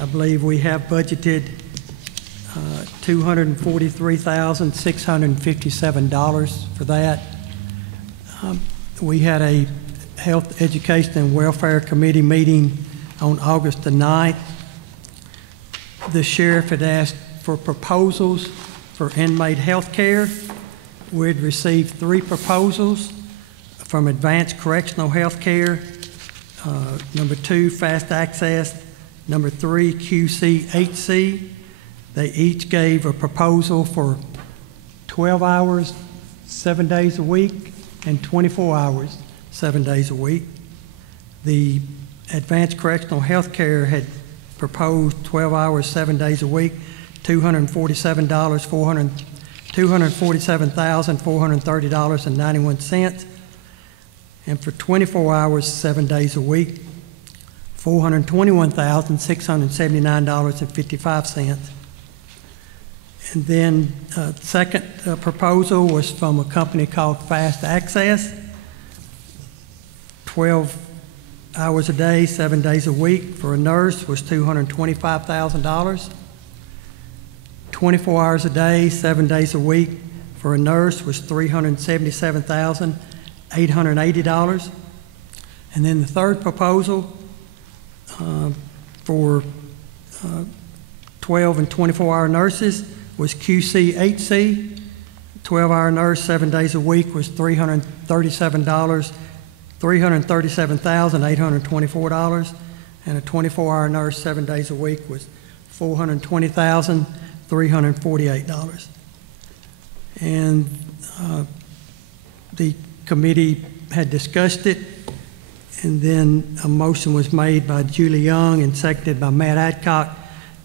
I believe we have budgeted $243,657 for that. We had a Health, Education, and Welfare Committee meeting on August the 9th. The sheriff had asked for proposals for inmate health care. We'd received 3 proposals from Advanced Correctional Health Care, number 2, Fast Access, number 3, QCHC. They each gave a proposal for 12 hours, 7 days a week, and 24 hours, 7 days a week. The Advanced Correctional Health Care had proposed 12 hours, 7 days a week, $247,430.91. And for 24 hours, 7 days a week, $421,679.55. And then second proposal was from a company called Fast Access, 12 hours a day, 7 days a week. For a nurse was $225,000. 24 hours a day, 7 days a week for a nurse was $377,880. And then the third proposal for 12 and 24-hour nurses was QCHC. 12-hour nurse, 7 days a week was $337,824, and a 24-hour nurse, 7 days a week was $420,348. And the committee had discussed it, and then a motion was made by Julie Young and seconded by Matt Adcock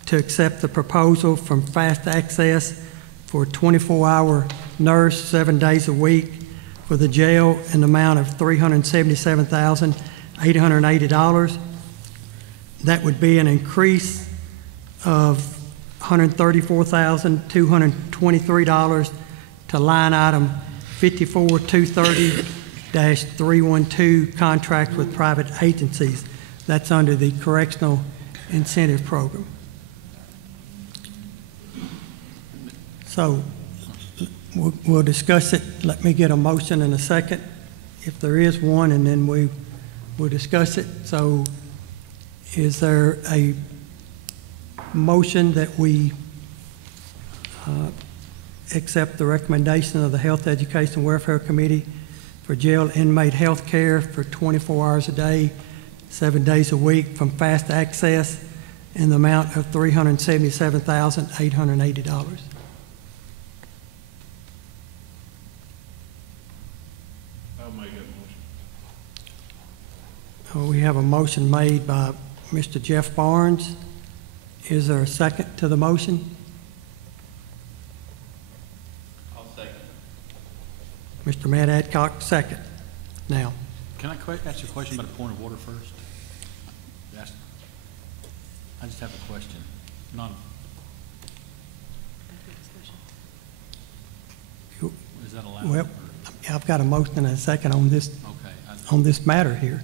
to accept the proposal from Fast Access for a 24-hour nurse, 7 days a week for the jail in the amount of $377,880. That would be an increase of $134,223 to line item 54230-312, contract with private agencies. That's under the Correctional Incentive Program. So we'll discuss it. Let me get a motion in a second, if there is one, and then we'll discuss it. So is there a motion that we accept the recommendation of the Health, Education, and Welfare Committee for jail inmate health care for 24 hours a day, 7 days a week from Fast Access in the amount of $377,880? We have a motion made by Mr. Jeff Barnes. Is there a second to the motion? I'll second. Mr. Matt Adcock, second. Now. Can I ask you a question about a point of order first? I just have a question. Is that allowed? Well, I've got a motion and a second on this, on this matter here.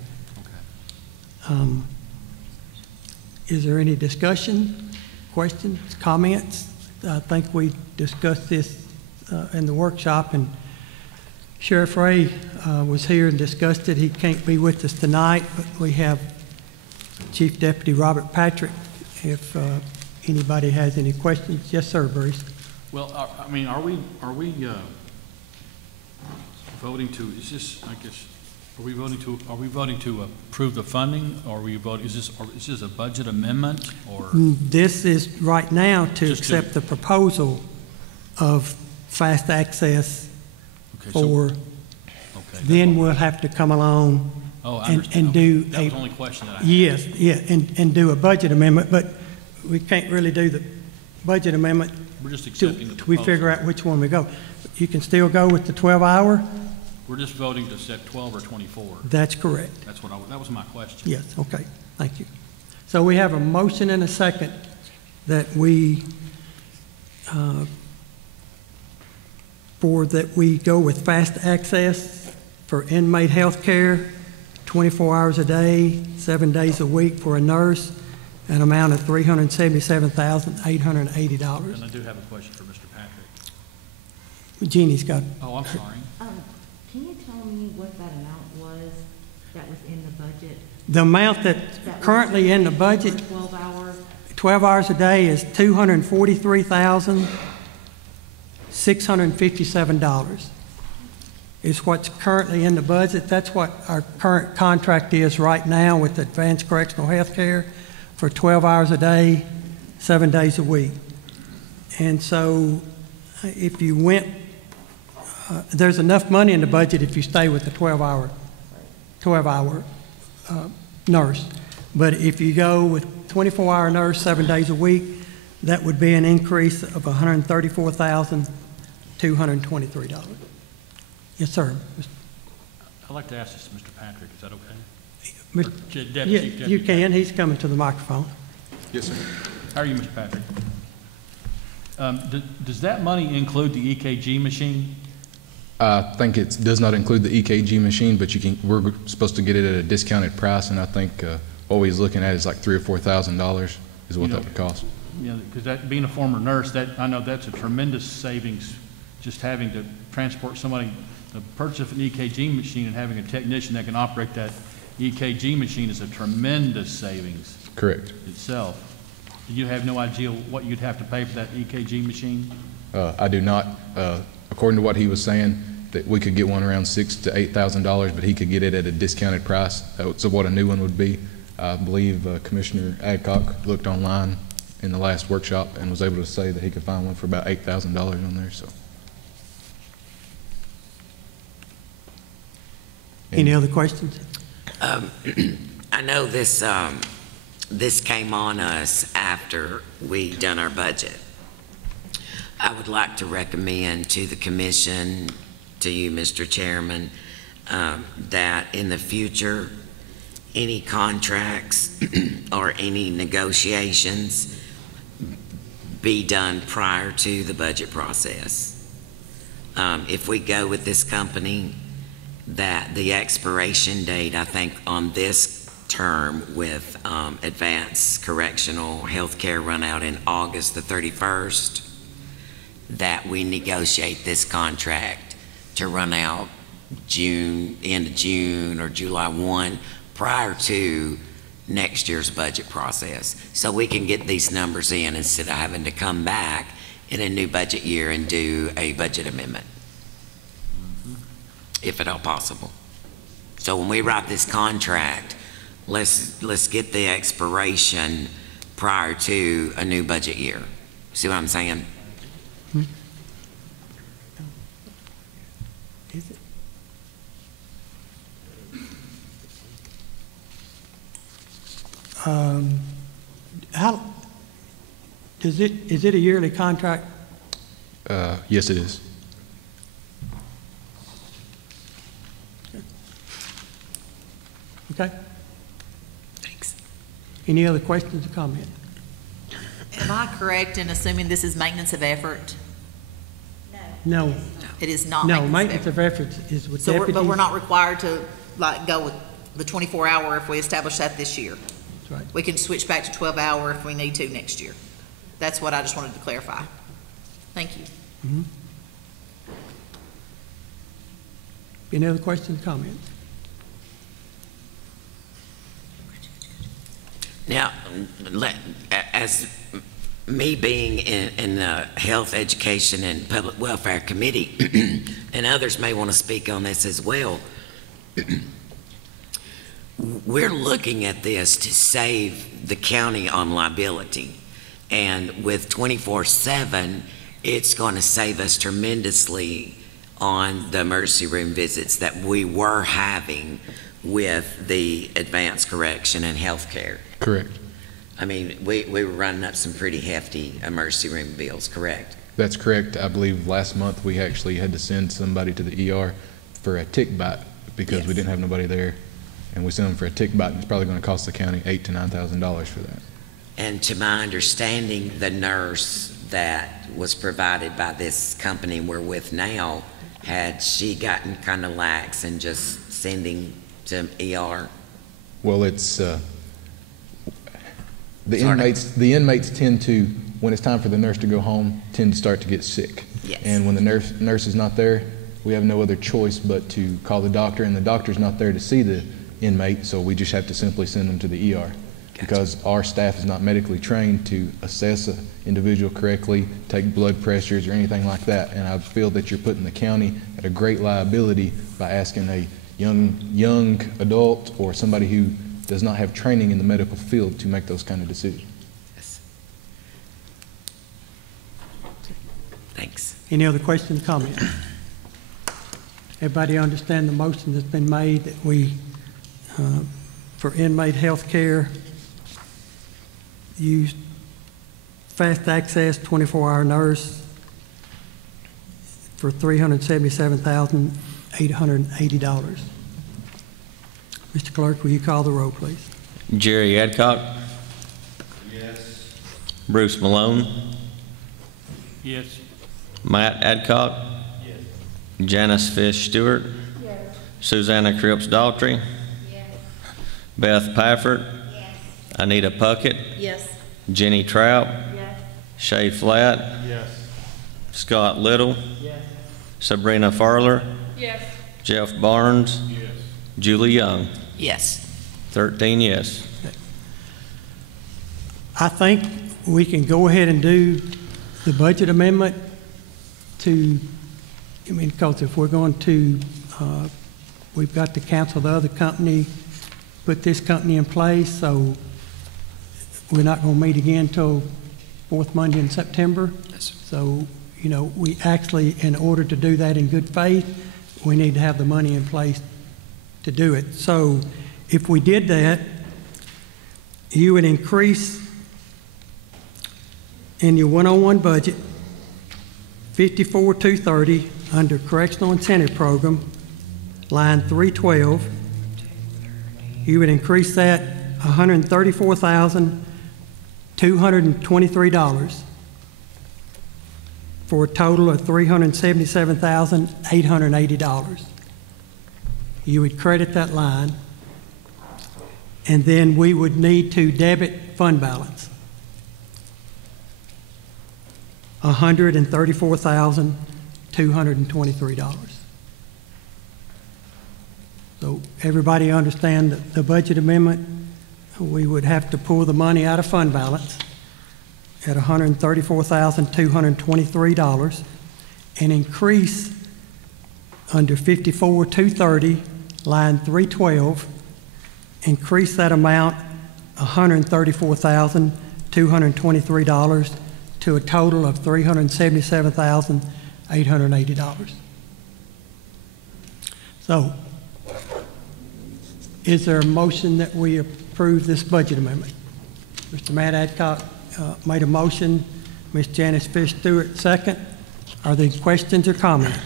Is there any discussion, questions, comments? I think we discussed this in the workshop, and Sheriff Ray was here and discussed it. He can't be with us tonight, but we have Chief Deputy Robert Patrick if anybody has any questions. Yes, sir, Bruce. Well, I mean, are we voting to? Is this? I guess. Are we voting to approve the funding, or are we voting? Is this a budget amendment, or? This is right now to accept the proposal of Fast Access for. Then we'll have to come along and do that was the only question that I had. Yes, yeah, and do a budget amendment, but we can't really do the budget amendment. We're just accepting the proposal. We figure out which one we go. You can still go with the 12-hour. We're just voting to set 12 or 24. That's correct. That was my question. Yes, okay, thank you. So we have a motion and a second that we go with Fast Access for inmate health care, 24 hours a day, 7 days a week for a nurse, an amount of $377,880. And I do have a question for Mr. Patrick. Jeannie's got, Oh, I'm sorry. Can you tell me what that amount was that was in the budget? the amount that's That currently in the budget, 12 hours? 12 hours a day, is $243,657. Is what's currently in the budget. That's what our current contract is right now with Advanced Correctional Health Care for 12 hours a day, 7 days a week. And so if you went, there's enough money in the budget if you stay with the 12-hour nurse. But if you go with 24-hour nurse 7 days a week, that would be an increase of $134,223. Yes, sir. I'd like to ask this to Mr. Patrick. Is that okay? Mr. Or Chief Yeah, Deputy? you can. He's coming to the microphone. Yes, sir. How are you, Mr. Patrick? Does that money include the EKG machine? I think it does not include the EKG machine, but we're supposed to get it at a discounted price, and I think what he's looking at is like $3,000 or $4,000 is what that would cost. Yeah, because that, being a former nurse, I know that's a tremendous savings, just having to transport somebody, the purchase of an EKG machine and having a technician that can operate that EKG machine is a tremendous savings Correct. itself. You have no idea what you'd have to pay for that EKG machine? I do not. According to what he was saying, that we could get one around $6,000 to $8,000, but he could get it at a discounted price. So what a new one would be. I believe Commissioner Adcock looked online in the last workshop and was able to say that he could find one for about $8,000 on there. So. Any other questions? I know this came on us after we done our budget. I would like to recommend to the commission, to you, Mr. Chairman, that in the future, any contracts or any negotiations be done prior to the budget process. If we go with this company, that the expiration date, I think, on this term with Advanced Correctional Healthcare run out in August the 31st, that we negotiate this contract to run out end of June or July 1 prior to next year's budget process. So we can get these numbers in instead of having to come back in a new budget year and do a budget amendment, if at all possible. So when we write this contract, let's get the expiration prior to a new budget year. See what I'm saying? Is it? Is it a yearly contract? Yes, it is. Okay. Thanks. Any other questions or comments? Am I correct in assuming this is maintenance of effort? No, It is not no, maintenance of effort? maintenance of efforts is with So, deputies. but we're not required to, like, go with the 24-hour if we establish that this year? That's right. We can switch back to 12-hour if we need to next year. That's what I just wanted to clarify. Thank you. Mhm. Any other questions or comments? Now, as me being in the Health, Education, and Public Welfare Committee, and others may want to speak on this as well, we're looking at this to save the county on liability. And with 24/7, it's going to save us tremendously on the emergency room visits that we were having with the Advanced Correction and Healthcare. Correct. I mean, we were running up some pretty hefty emergency room bills, correct? That's correct. I believe last month we actually had to send somebody to the ER for a tick bite because we Yes. didn't have nobody there. And we sent them for a tick bite, and it's probably going to cost the county $8,000 to $9,000 for that. And to my understanding, the nurse that was provided by this company we're with now, had she gotten kind of lax and just sending to ER? Well, it's The Sorry. inmates tend to, when it's time for the nurse to go home, tend to start to get sick. Yes. And when the nurse is not there, we have no other choice but to call the doctor, and the doctor's not there to see the inmate, so we just have to simply send them to the ER. Because our staff is not medically trained to assess an individual correctly, take blood pressures or anything like that. And I feel that you're putting the county at a great liability by asking a young adult or somebody who does not have training in the medical field to make those kind of decisions. Yes. Thanks. Any other questions, comments? Everybody understand the motion that's been made that we, for inmate health care, use fast access 24-hour nurse for $377,880. Mr. Clerk, will you call the roll, please? Jerry Adcock. Yes. Bruce Malone. Yes. Matt Adcock. Yes. Janice Fish Stewart. Yes. Susanna Cripps Daltrey. Yes. Beth Pafford. Yes. Anita Puckett. Yes. Jenny Trout. Yes. Shay Flatt. Yes. Scott Little. Yes. Sabrina Farler. Yes. Jeff Barnes. Yes. Julie Young. Yes. 13 yes. I think we can go ahead and do the budget amendment to, because if we're going to, we've got to cancel the other company, put this company in place, so we're not going to meet again until fourth Monday in September. Yes. So, we actually, in order to do that in good faith, we need to have the money in place to do it. So if we did that, you would increase in your 101 budget 54,230 under Correctional Incentive Program, line 312. You would increase that $134,223 for a total of $377,880. You would credit that line, and then we would need to debit fund balance. $134,223. So everybody understand the budget amendment? We would have to pull the money out of fund balance at $134,223 and increase under 54,230, line 312, increase that amount $134,223 to a total of $377,880. So, is there a motion that we approve this budget amendment? Mr. Matt Adcock made a motion. Ms. Janice Fish Stewart, second. Are there questions or comments?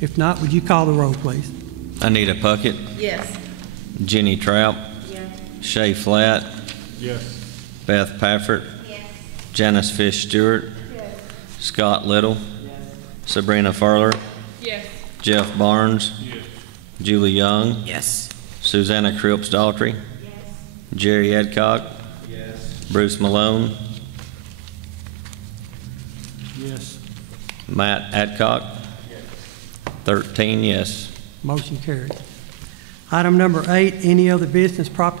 If not, would you call the roll, please? Anita Puckett. Yes. Jenny Trout. Yes. Shay Flatt. Yes. Beth Pafford. Yes. Janice Fish Stewart. Yes. Scott Little. Sabrina Farler. Yes. Jeff Barnes. Yes. Julie Young. Yes. Susanna Cripps Daltrey. Yes. Jerry Adcock. Yes. Bruce Malone. Yes. Matt Adcock. 13 yes. Motion carried. Item number 8, any other business properly